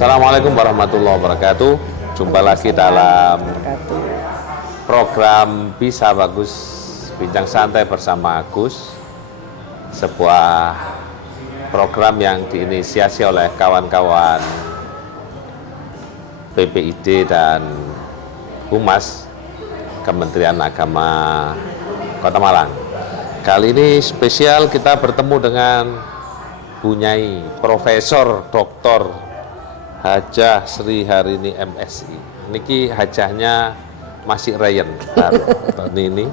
Assalamualaikum warahmatullahi wabarakatuh. Jumpa lagi dalam program Bisa Bagus Bincang Santai bersama Agus. Sebuah program yang diinisiasi oleh kawan-kawan PPID dan Humas Kementerian Agama Kota Malang. Kali ini spesial kita bertemu dengan Bu Nyai Profesor Dr. Hajah Sri Harini MSI. Niki hajahnya masih Ryan tahun ini.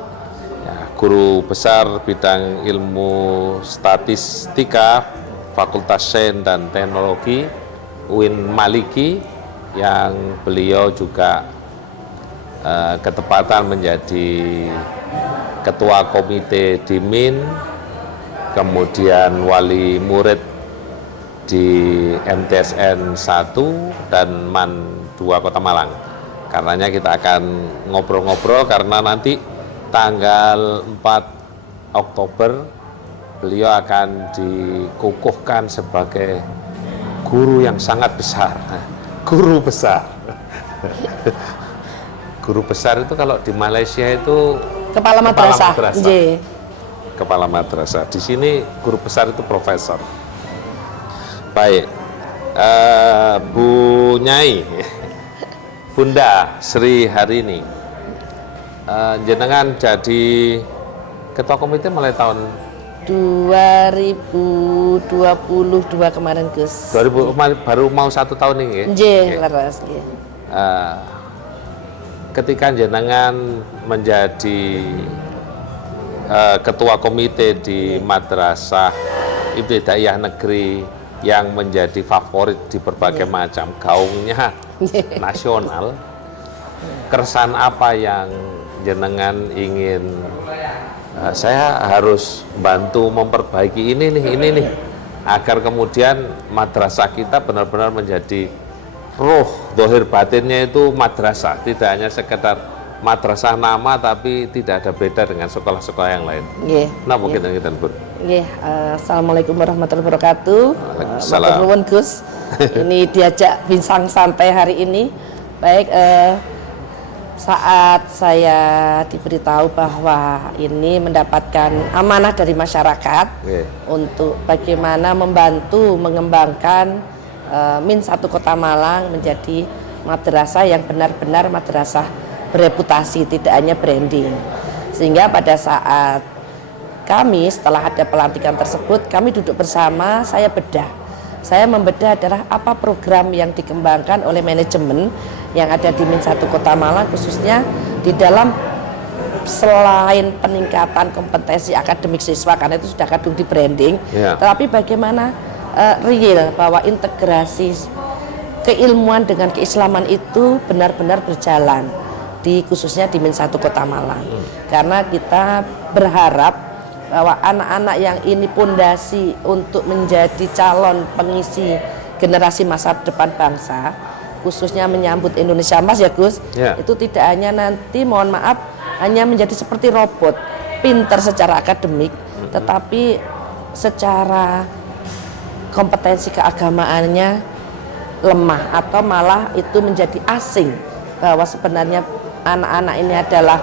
Ya, guru besar bidang ilmu statistika Fakultas Sains dan Teknologi UIN Maliki, yang beliau juga ketepatan menjadi Ketua Komite Dimin, kemudian wali murid di MTSN 1 dan MAN 2 Kota Malang. Karenanya kita akan ngobrol-ngobrol karena nanti tanggal 4 Oktober beliau akan dikukuhkan sebagai guru yang sangat besar. Guru besar. Guru besar itu kalau di Malaysia itu Kepala madrasah. Kepala madrasah. Di sini guru besar itu profesor. Baik, Bu Nyai, Bunda Sri Harini, jenengan jadi ketua komite mulai tahun 2022 kemarin, Gus. 2000, baru mau 1 tahun ini. Leres. Ketika jenengan menjadi ketua komite di Madrasah Ibtidaiyah Negeri yang menjadi favorit di berbagai macam gaungnya nasional, keresahan apa yang jenengan ingin saya harus bantu memperbaiki ini nih agar kemudian madrasah kita benar-benar menjadi roh dohir batinnya itu madrasah, tidak hanya sekedar madrasah nama tapi tidak ada beda dengan sekolah-sekolah yang lain. Nah, mungkin kita Bu. Assalamualaikum warahmatullahi wabarakatuh. Waalaikumsalam. Gus. Ini diajak bincang santai hari ini. Baik, saat saya diberitahu bahwa ini mendapatkan amanah dari masyarakat untuk bagaimana membantu mengembangkan MIN 1 Kota Malang menjadi madrasah yang benar-benar madrasah bereputasi, tidak hanya branding. Sehingga pada saat kami setelah ada pelantikan tersebut, kami duduk bersama, saya membedah adalah apa program yang dikembangkan oleh manajemen yang ada di MIN 1 Kota Malang, khususnya di dalam selain peningkatan kompetensi akademik siswa, karena itu sudah kadung di branding, tetapi bagaimana real bahwa integrasi keilmuan dengan keislaman itu benar-benar berjalan di khususnya di MIN 1 Kota Malang. Karena kita berharap bahwa anak-anak yang ini pondasi untuk menjadi calon pengisi generasi masa depan bangsa, khususnya menyambut Indonesia Emas ya Gus, itu tidak hanya nanti mohon maaf hanya menjadi seperti robot, pinter secara akademik, tetapi secara kompetensi keagamaannya lemah atau malah itu menjadi asing, bahwa sebenarnya anak-anak ini adalah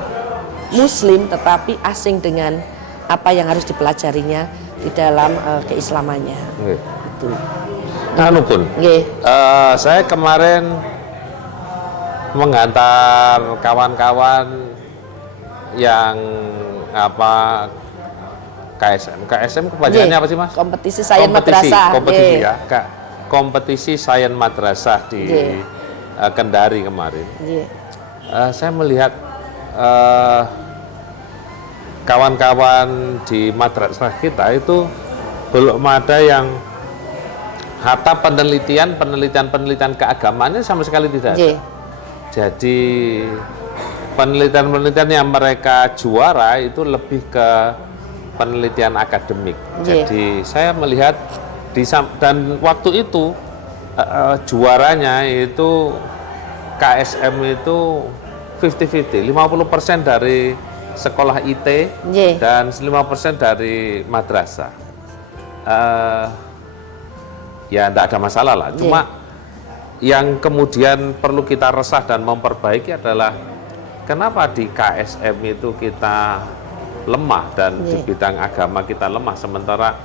muslim tetapi asing dengan apa yang harus dipelajarinya di dalam keislamannya. Itu. Anu pun, saya kemarin menghantar kawan-kawan yang KSM kepanjangannya apa sih Mas? Kompetisi Sains Madrasah. Kompetisi ya, kompetisi Sains Madrasah di Kendari kemarin. Saya melihat kawan-kawan di madrasah kita itu belum ada yang hatta penelitian keagamaannya sama sekali tidak ada. Jadi penelitian yang mereka juara itu lebih ke penelitian akademik. Jadi saya melihat dan waktu itu juaranya itu KSM itu 50-50, 50% dari sekolah IT dan 5% dari madrasah. Ya tidak ada masalah lah. Cuma yang kemudian perlu kita resah dan memperbaiki adalah kenapa di KSM itu kita lemah dan di bidang agama kita lemah, sementara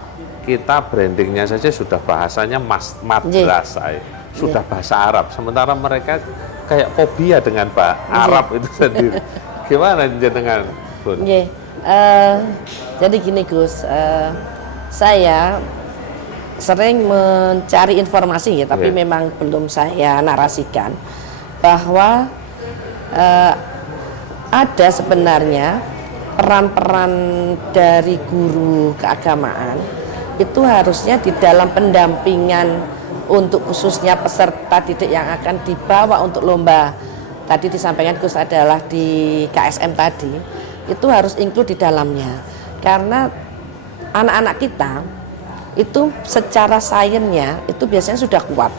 kita brandingnya saja sudah bahasanya madrasah, sudah bahasa Arab, sementara mereka kayak fobia dengan Arab itu sendiri. Gimana jenengan, Bun? Jadi gini Gus, saya sering mencari informasi ya, tapi memang belum saya narasikan bahwa ada sebenarnya peran-peran dari guru keagamaan itu harusnya di dalam pendampingan untuk khususnya peserta didik yang akan dibawa untuk lomba. Tadi disampaikan Gus adalah di KSM tadi, itu harus include di dalamnya. Karena anak-anak kita itu secara sainsnya itu biasanya sudah kuat.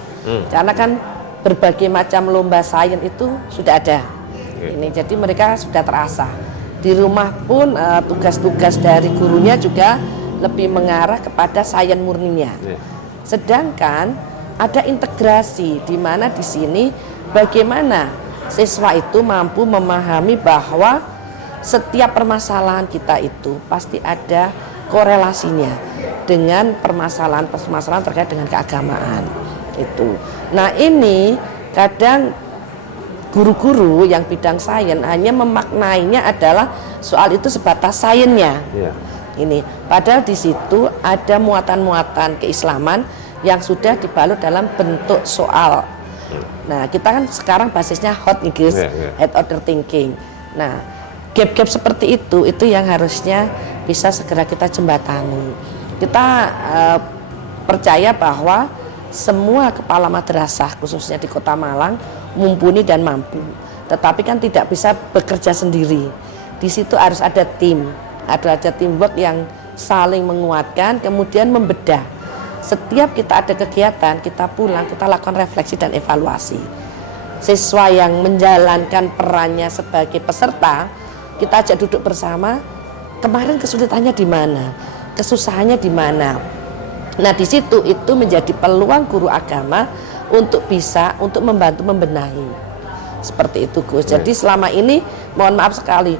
Karena kan berbagai macam lomba sains itu sudah ada. Ini jadi mereka sudah terasa. Di rumah pun tugas-tugas dari gurunya juga lebih mengarah kepada sains murninya. Sedangkan ada integrasi di mana di sini bagaimana siswa itu mampu memahami bahwa setiap permasalahan kita itu pasti ada korelasinya dengan permasalahan terkait dengan keagamaan itu. Nah ini kadang guru-guru yang bidang sains hanya memaknainya adalah soal itu sebatas sainsnya. Ini padahal di situ ada muatan-muatan keislaman yang sudah dibalut dalam bentuk soal. Nah kita kan sekarang basisnya hot nih guys, head order thinking. Nah gap-gap seperti itu yang harusnya bisa segera kita jembatani. Kita percaya bahwa semua kepala madrasah khususnya di Kota Malang mumpuni dan mampu, tetapi kan tidak bisa bekerja sendiri. Di situ harus ada tim, ada teamwork yang saling menguatkan, kemudian membedah. Setiap kita ada kegiatan, kita pulang, kita lakukan refleksi dan evaluasi. Siswa yang menjalankan perannya sebagai peserta, kita ajak duduk bersama. Kemarin kesulitannya di mana, kesusahannya di mana. Nah di situ itu menjadi peluang guru agama untuk bisa untuk membantu membenahi. Seperti itu Gus. Jadi selama ini mohon maaf sekali,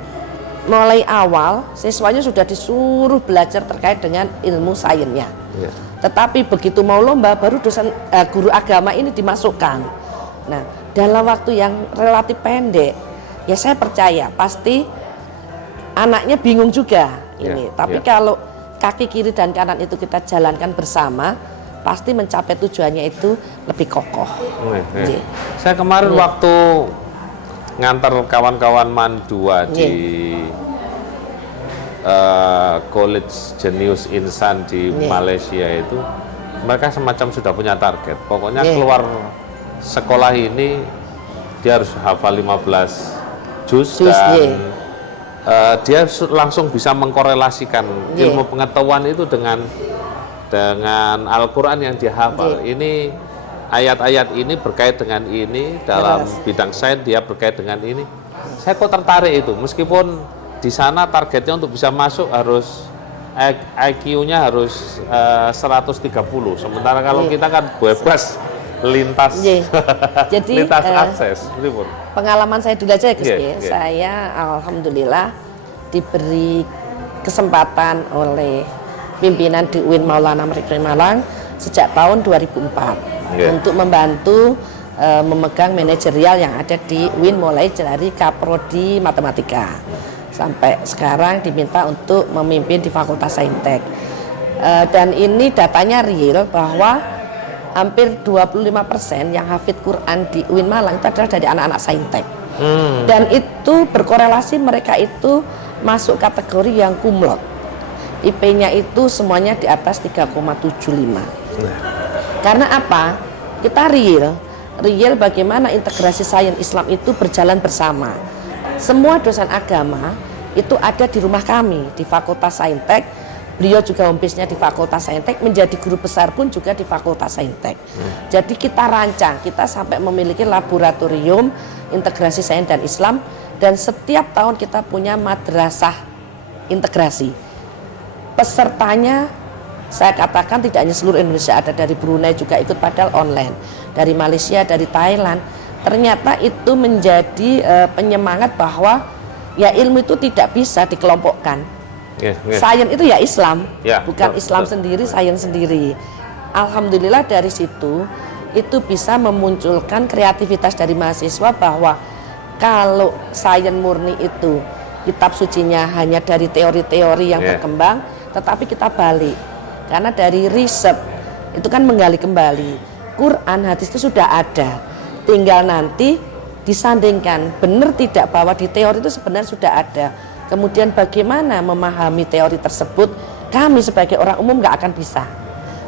mulai awal siswanya sudah disuruh belajar terkait dengan ilmu sainsnya. Tetapi begitu mau lomba baru dosen guru agama ini dimasukkan. Nah dalam waktu yang relatif pendek, ya saya percaya pasti anaknya bingung juga ini. Tapi kalau kaki kiri dan kanan itu kita jalankan bersama, pasti mencapai tujuannya itu lebih kokoh. Saya kemarin waktu ngantar kawan-kawan MAN 2 di College Jenius Insan di Malaysia itu, mereka semacam sudah punya target. Pokoknya keluar sekolah ini dia harus hafal 15 juz dan dia langsung bisa mengkorelasikan ilmu pengetahuan itu dengan Al-Quran yang dia hafal. Ini ayat-ayat ini berkait dengan ini, dalam bidang sains dia berkait dengan ini. Saya kok tertarik itu, meskipun di sana targetnya untuk bisa masuk harus IQ-nya harus 130. Sementara kalau kita kan bebas lintas jadi lintas akses. Pengalaman saya dulu aja ya Gus. Saya alhamdulillah diberi kesempatan oleh pimpinan di UIN Maulana Merdeka Malang sejak tahun 2004 untuk membantu memegang manajerial yang ada di UIN, mulai dari Kaprodi Matematika sampai sekarang diminta untuk memimpin di Fakultas Saintek. Dan ini datanya real bahwa hampir 25% yang hafid Quran di UIN Malang itu adalah dari anak-anak saintek. Dan itu berkorelasi mereka itu masuk kategori yang kumlot. IP-nya itu semuanya di atas 3,75. Karena apa? Kita real bagaimana integrasi sains Islam itu berjalan bersama. Semua dosen agama itu ada di rumah kami di Fakultas Saintek. Beliau juga home base-nya di Fakultas Saintek, menjadi guru besar pun juga di Fakultas Saintek. Jadi kita rancang, kita sampai memiliki laboratorium integrasi sains dan Islam, dan setiap tahun kita punya madrasah integrasi. Pesertanya Saya katakan tidak hanya seluruh Indonesia, ada dari Brunei juga ikut, padahal online, dari Malaysia, dari Thailand. Ternyata itu menjadi penyemangat bahwa ya ilmu itu tidak bisa dikelompokkan. Sains itu ya Islam, bukan Islam sendiri, sains sendiri. Alhamdulillah dari situ itu bisa memunculkan kreativitas dari mahasiswa bahwa kalau sains murni itu kitab sucinya hanya dari teori-teori yang berkembang, tetapi kita balik karena dari riset itu kan menggali kembali Quran, hadis itu sudah ada, tinggal nanti disandingkan benar tidak bahwa di teori itu sebenarnya sudah ada. Kemudian bagaimana memahami teori tersebut, kami sebagai orang umum nggak akan bisa.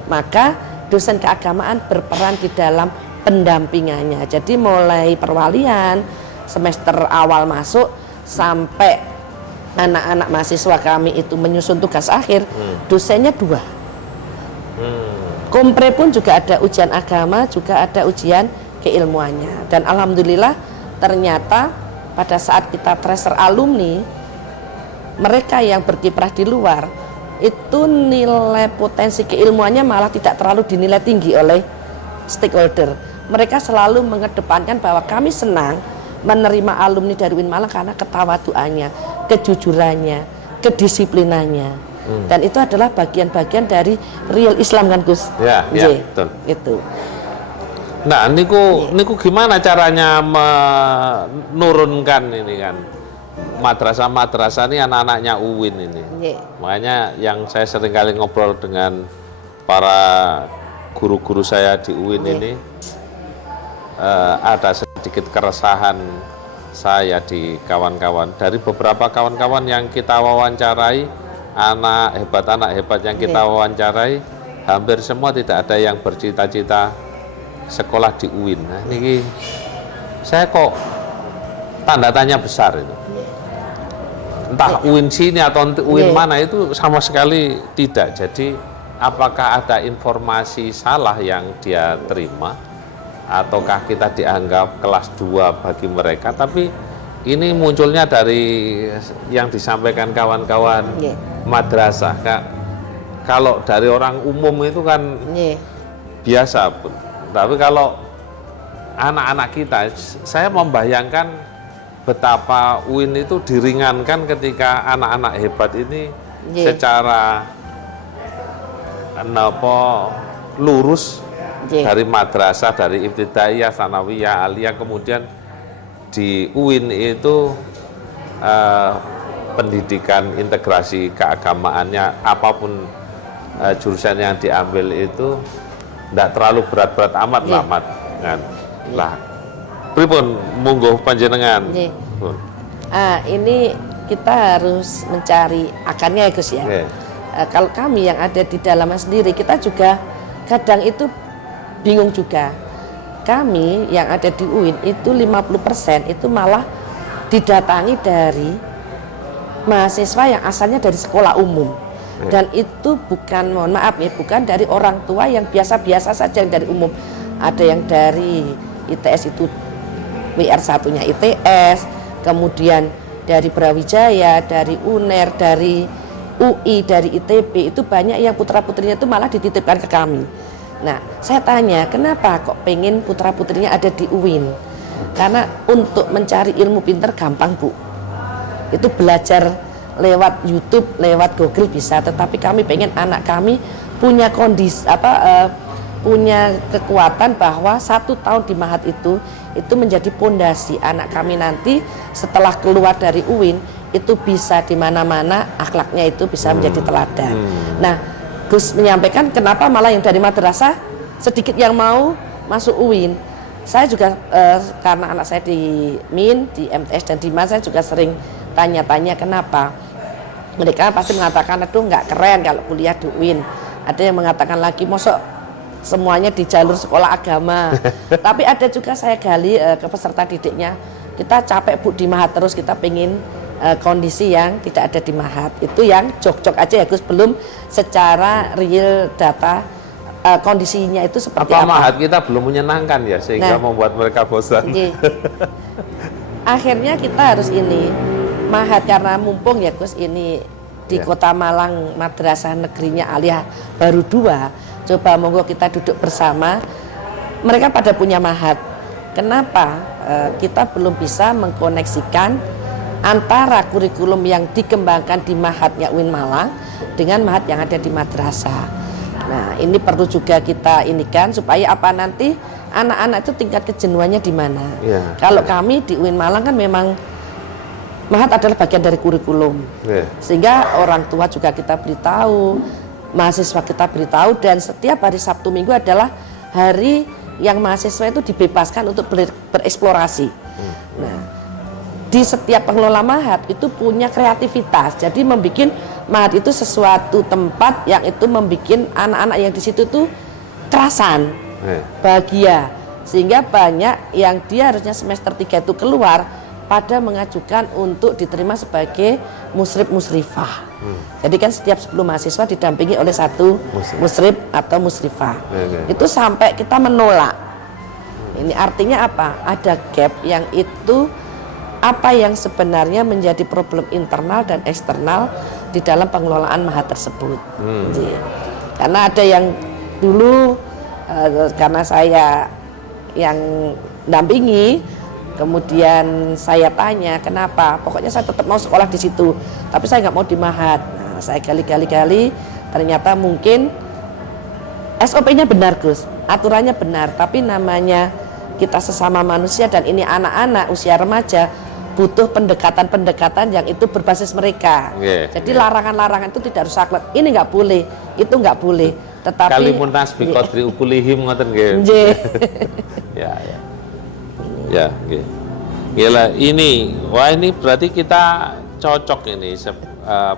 Maka dosen keagamaan berperan di dalam pendampingannya. Jadi mulai perwalian, semester awal masuk sampai anak-anak mahasiswa kami itu menyusun tugas akhir, dosennya 2. Kompre pun juga ada ujian agama, juga ada ujian keilmuannya. Dan alhamdulillah ternyata pada saat kita tracer alumni, mereka yang berkiprah di luar itu nilai potensi keilmuannya malah tidak terlalu dinilai tinggi oleh stakeholder. Mereka selalu mengedepankan bahwa kami senang menerima alumni dari UIN Malang karena ketawaduannya, kejujurannya, kedisiplinannya. Dan itu adalah bagian-bagian dari real Islam kan Gus? Ya, betul. Itu. Nah, niku gimana caranya menurunkan ini kan madrasah-madrasah ini anak-anaknya UIN ini. Makanya yang saya sering kali ngobrol dengan para guru-guru saya di UIN ini, ada sedikit keresahan saya di kawan-kawan. Dari beberapa kawan-kawan yang kita wawancarai, anak hebat yang kita wawancarai, hampir semua tidak ada yang bercita-cita sekolah di UIN. Nah, ini saya kok tanda tanya besar itu. Entah UIN sini atau UIN mana itu sama sekali tidak. Jadi apakah ada informasi salah yang dia terima, ataukah kita dianggap kelas 2 bagi mereka? Tapi ini munculnya dari yang disampaikan kawan-kawan madrasah. Kalau dari orang umum itu kan biasa pun. Tapi kalau anak-anak kita, saya membayangkan betapa UIN itu diringankan ketika anak-anak hebat ini secara lurus dari madrasah, dari ibtidaiyah, sanawiyah, aliyah, kemudian di UIN itu pendidikan integrasi keagamaannya, apapun jurusan yang diambil itu tidak terlalu berat-berat amat lah, mat kan lah. Pripun monggo panjenengan. Ini kita harus mencari akarnya ya Gus ya. Kalau kami yang ada di dalamnya sendiri, kita juga kadang itu bingung juga. Kami yang ada di UIN itu 50% itu malah didatangi dari mahasiswa yang asalnya dari sekolah umum. Dan itu bukan, mohon maaf ya, bukan dari orang tua yang biasa-biasa saja yang dari umum. Ada yang dari ITS itu WR1-nya ITS, kemudian dari Brawijaya, dari UNER, dari UI, dari ITB, itu banyak yang putra-putrinya itu malah dititipkan ke kami. Nah, saya tanya, kenapa kok pengen putra-putrinya ada di UIN? Karena untuk mencari ilmu pinter gampang Bu. Itu belajar lewat YouTube, lewat Google bisa, tetapi kami pengen anak kami punya kondisi punya kekuatan bahwa 1 tahun di Mahat itu menjadi pondasi anak kami nanti setelah keluar dari UIN itu bisa di mana-mana akhlaknya itu bisa menjadi teladan. Nah, Gus menyampaikan kenapa malah yang dari madrasah sedikit yang mau masuk UIN. Saya juga karena anak saya di MIN, di MTS dan di MAN, saya juga sering tanya-tanya kenapa. Mereka pasti mengatakan, aduh nggak keren kalau kuliah di UIN. Ada yang mengatakan lagi, mosok semuanya di jalur sekolah agama. Tapi ada juga saya gali ke peserta didiknya, kita capek Bu di Mahat terus, kita pengen kondisi yang tidak ada di Mahat. Itu yang jok-jok aja ya Gus, belum secara real data kondisinya itu seperti apa. Mahat kita belum menyenangkan ya, sehingga membuat mereka bosan. Akhirnya kita harus ini Mahat, karena mumpung ya Gus ini di Kota Malang Madrasah Negerinya Aliyah baru 2. Coba monggo kita duduk bersama. Mereka pada punya mahat. Kenapa kita belum bisa mengkoneksikan antara kurikulum yang dikembangkan di mahatnya UIN Malang dengan mahat yang ada di madrasah. Nah, ini perlu juga kita inikan supaya apa nanti anak-anak itu tingkat kejenuhannya di mana. Kalau kami di UIN Malang kan memang mahat adalah bagian dari kurikulum. Sehingga orang tua juga kita beritahu, mahasiswa kita beritahu, dan setiap hari Sabtu Minggu adalah hari yang mahasiswa itu dibebaskan untuk bereksplorasi. Nah, di setiap pengelola mahat itu punya kreativitas, jadi membuat mahat itu sesuatu tempat yang itu membuat anak-anak yang di situ tuh kerasan, bahagia, sehingga banyak yang dia harusnya semester 3 itu keluar pada mengajukan untuk diterima sebagai musrif-musrifah. Jadi kan setiap 10 mahasiswa didampingi oleh 1 musrif atau musrifah. Itu sampai kita menolak. Ini artinya apa? Ada gap yang itu apa yang sebenarnya menjadi problem internal dan eksternal di dalam pengelolaan mahat tersebut. Karena ada yang dulu karena saya yang dampingi, kemudian saya tanya kenapa, pokoknya saya tetap mau sekolah di situ, tapi saya nggak mau di mahat. Nah, saya gali-gali, ternyata mungkin SOP-nya benar Gus, aturannya benar, tapi namanya kita sesama manusia dan ini anak-anak usia remaja butuh pendekatan-pendekatan yang itu berbasis mereka. Jadi larangan-larangan itu tidak harus saklek. Ini nggak boleh, itu nggak boleh. Tetapi kalimun nasbi qadri ukulihim ngoten nggih. Ya, gila ini, wah ini berarti kita cocok ini,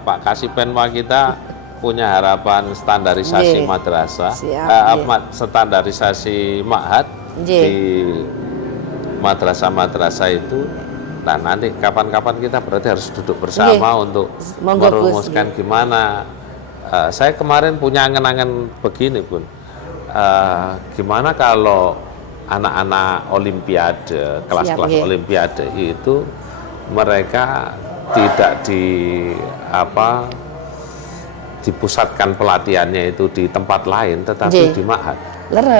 Pak Kasipenwa kita punya harapan standarisasi madrasah, standarisasi ma'had di madrasah-madrasah itu. Nah nanti kapan-kapan kita berarti harus duduk bersama untuk merumuskan gimana. Saya kemarin punya angan-angan begini Bun, gimana kalau anak-anak olimpiade, kelas-kelas olimpiade itu mereka tidak dipusatkan pelatihannya itu di tempat lain, tetapi di ma'had.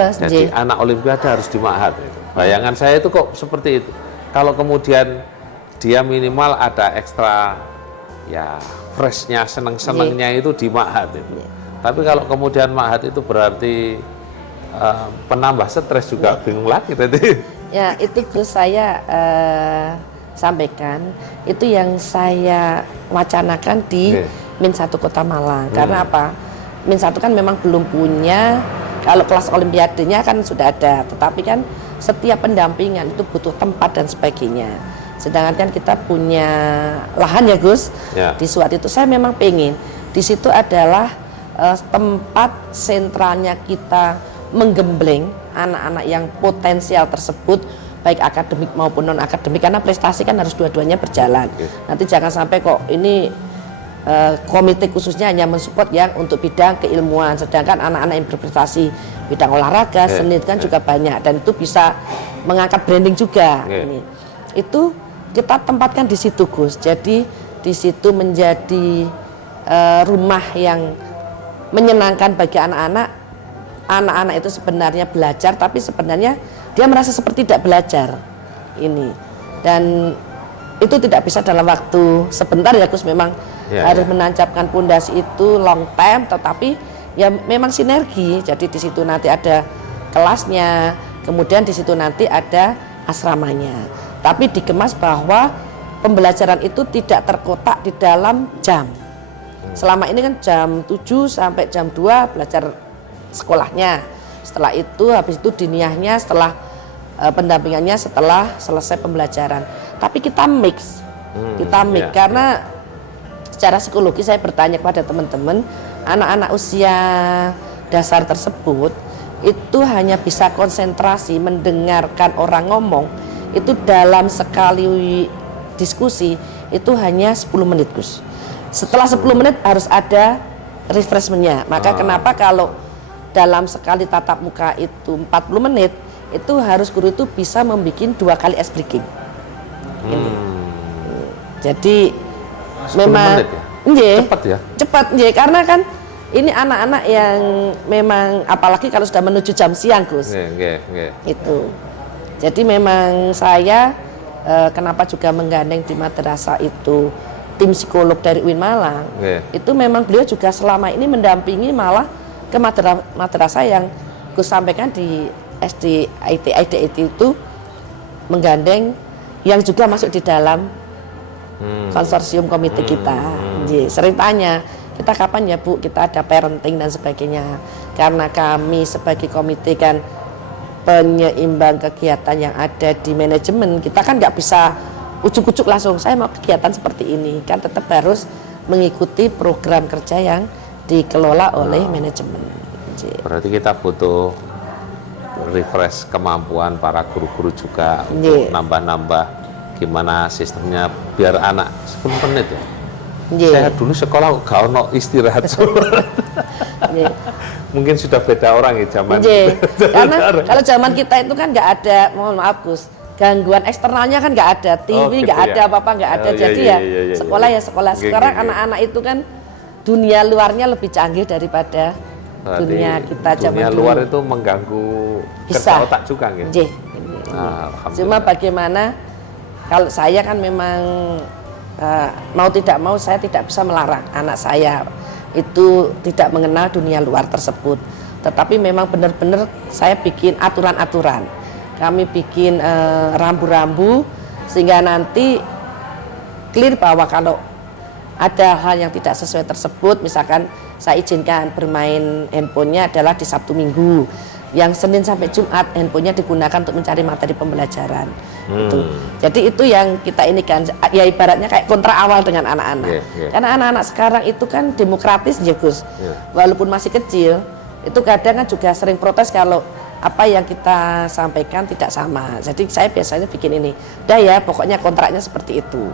Jadi anak olimpiade harus di ma'had. Bayangan saya itu kok seperti itu. Kalau kemudian dia minimal ada ekstra ya freshnya, seneng-senengnya itu di ma'had itu. Tapi kalau kemudian ma'had itu berarti penambah stres juga, bingung lagi tadi. Ya itu Gus saya sampaikan, itu yang saya wacanakan di Min 1 Kota Malang. Karena apa? Min 1 kan memang belum punya, kalau kelas olimpiadenya kan sudah ada, tetapi kan setiap pendampingan itu butuh tempat dan sebagainya. Sedangkan kan kita punya lahan ya Gus, di Suat itu saya memang pengen di situ adalah tempat sentralnya kita menggembleng anak-anak yang potensial tersebut, baik akademik maupun non akademik, karena prestasi kan harus dua-duanya berjalan. Nanti jangan sampai kok ini komite khususnya hanya mensupport yang untuk bidang keilmuan, sedangkan anak-anak yang berprestasi bidang olahraga, seni kan juga banyak, dan itu bisa mengangkat branding juga. Itu kita tempatkan di situ Gus. Jadi di situ menjadi rumah yang menyenangkan bagi anak-anak. Anak-anak itu sebenarnya belajar, tapi sebenarnya dia merasa seperti tidak belajar ini. Dan itu tidak bisa dalam waktu sebentar ya Gus, memang harus menancapkan pondasi itu long time, tetapi ya memang sinergi. Jadi di situ nanti ada kelasnya, kemudian di situ nanti ada asramanya. Tapi dikemas bahwa pembelajaran itu tidak terkotak di dalam jam. Selama ini kan jam 7 sampai jam 2 belajar sekolahnya. Setelah itu habis itu diniyahnya setelah pendampingannya setelah selesai pembelajaran. Tapi kita mix. Karena secara psikologi saya bertanya kepada teman-teman, anak-anak usia dasar tersebut itu hanya bisa konsentrasi mendengarkan orang ngomong itu dalam sekali diskusi itu hanya 10 menit Gus. Setelah 10 menit harus ada refreshmentnya. Maka kenapa kalau dalam sekali tatap muka itu 40 menit, itu harus guru itu bisa membuat 2 kali ice breaking. Jadi memang Nggih. Cepat ya? Cepat, nggih, karena kan ini anak-anak yang memang apalagi kalau sudah menuju jam siang, Gus. Nggih. Itu. Jadi memang saya kenapa juga menggandeng di madrasah itu tim psikolog dari UIN Malang. Itu memang beliau juga selama ini mendampingi malah ke madrasah yang Gus sampaikan di SD IT itu menggandeng yang juga masuk di dalam konsorsium komite kita. Sering tanya, kita kapan ya Bu kita ada parenting dan sebagainya. Karena kami sebagai komite kan penyeimbang kegiatan yang ada di manajemen, kita kan nggak bisa ujuk-ujuk langsung saya mau kegiatan seperti ini, kan tetap harus mengikuti program kerja yang dikelola oleh manajemen. Berarti kita butuh refresh kemampuan para guru-guru juga untuk nambah-nambah gimana sistemnya biar anak 10 menit ya. Saya dulu sekolah gak ono istirahat sholat. Mungkin sudah beda orang ya zaman. Karena kalau zaman kita itu kan nggak ada, mohon maaf Gus, gangguan eksternalnya kan nggak ada, TV nggak ada, apa-apa nggak ada. Jadi sekolah ya sekolah. Sekarang anak-anak itu kan dunia luarnya lebih canggih daripada dunia kita zaman dunia dulu. Luar itu mengganggu kerja otak juga gitu. Cuma bagaimana kalau saya kan memang mau tidak mau saya tidak bisa melarang anak saya itu tidak mengenal dunia luar tersebut. Tetapi memang benar-benar saya bikin aturan-aturan. Kami bikin rambu-rambu sehingga nanti clear bahwa kalau ada hal yang tidak sesuai tersebut, misalkan saya izinkan bermain handphonenya adalah di Sabtu Minggu, yang Senin sampai Jumat handphonenya digunakan untuk mencari materi pembelajaran. Jadi itu yang kita ini kan ya ibaratnya kayak kontrak awal dengan anak-anak. Karena anak-anak sekarang itu kan demokratis ya Gus. Walaupun masih kecil, itu kadang kan juga sering protes kalau apa yang kita sampaikan tidak sama. Jadi saya biasanya bikin ini, udah ya pokoknya kontraknya seperti itu.